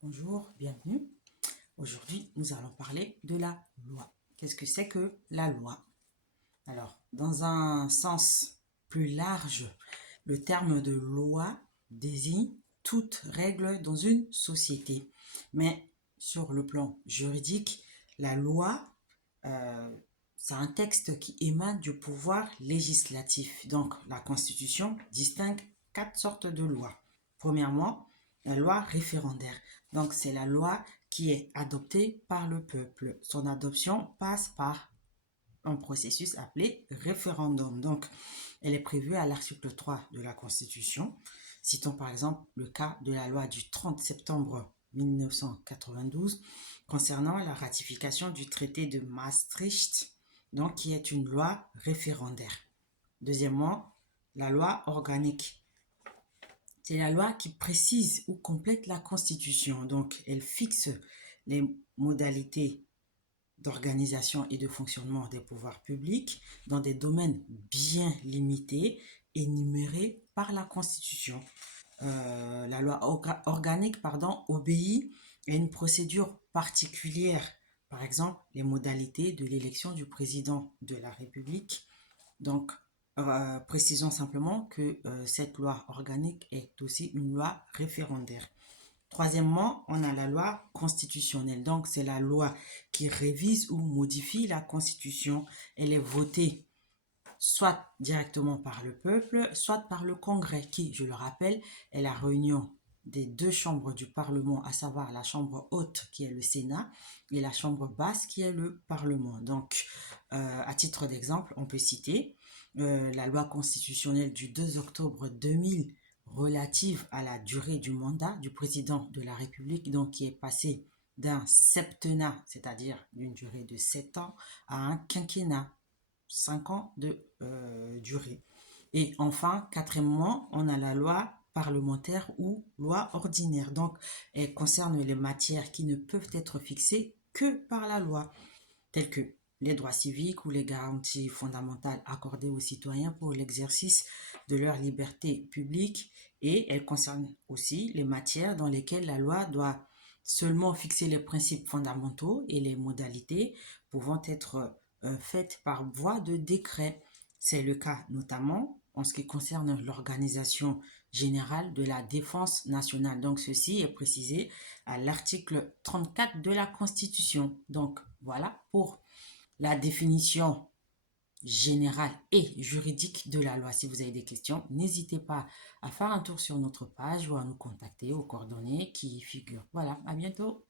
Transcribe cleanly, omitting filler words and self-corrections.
Bonjour, bienvenue. Aujourd'hui, nous allons parler de la loi. Qu'est-ce que c'est que la loi? Alors, dans un sens plus large, le terme de loi désigne toute règle dans une société. Mais sur le plan juridique, la loi, c'est un texte qui émane du pouvoir législatif. Donc, la Constitution distingue 4 sortes de lois. Premièrement, la loi référendaire. Donc, c'est la loi qui est adoptée par le peuple. Son adoption passe par un processus appelé référendum. Donc, elle est prévue à l'article 3 de la Constitution. Citons par exemple le cas de la loi du 30 septembre 1992 concernant la ratification du traité de Maastricht, donc qui est une loi référendaire. Deuxièmement, la loi organique. C'est la loi qui précise ou complète la Constitution. Donc, elle fixe les modalités d'organisation et de fonctionnement des pouvoirs publics dans des domaines bien limités énumérés par la Constitution. La loi organique obéit à une procédure particulière, par exemple les modalités de l'élection du président de la République. Donc, précisons simplement que cette loi organique est aussi une loi référendaire. Troisièmement, on a la loi constitutionnelle. Donc, c'est la loi qui révise ou modifie la Constitution. Elle est votée soit directement par le peuple, soit par le Congrès, qui, je le rappelle, est la réunion des deux chambres du Parlement, à savoir la chambre haute qui est le Sénat et la chambre basse qui est le Parlement. Donc, à titre d'exemple, on peut citer la loi constitutionnelle du 2 octobre 2000 relative à la durée du mandat du président de la République, donc qui est passé d'un septennat, c'est-à-dire d'une durée de 7 ans, à un quinquennat, 5 ans de durée. Et enfin, quatrièmement, on a la loi parlementaire ou loi ordinaire. Donc, elle concerne les matières qui ne peuvent être fixées que par la loi, telles que les droits civiques ou les garanties fondamentales accordées aux citoyens pour l'exercice de leurs libertés publiques. Et elle concerne aussi les matières dans lesquelles la loi doit seulement fixer les principes fondamentaux et les modalités pouvant être faites par voie de décret. C'est le cas notamment en ce qui concerne l'organisation générale de la défense nationale. Donc, ceci est précisé à l'article 34 de la Constitution. Donc, voilà pour la définition générale et juridique de la loi. Si vous avez des questions, n'hésitez pas à faire un tour sur notre page ou à nous contacter aux coordonnées qui figurent. Voilà, à bientôt.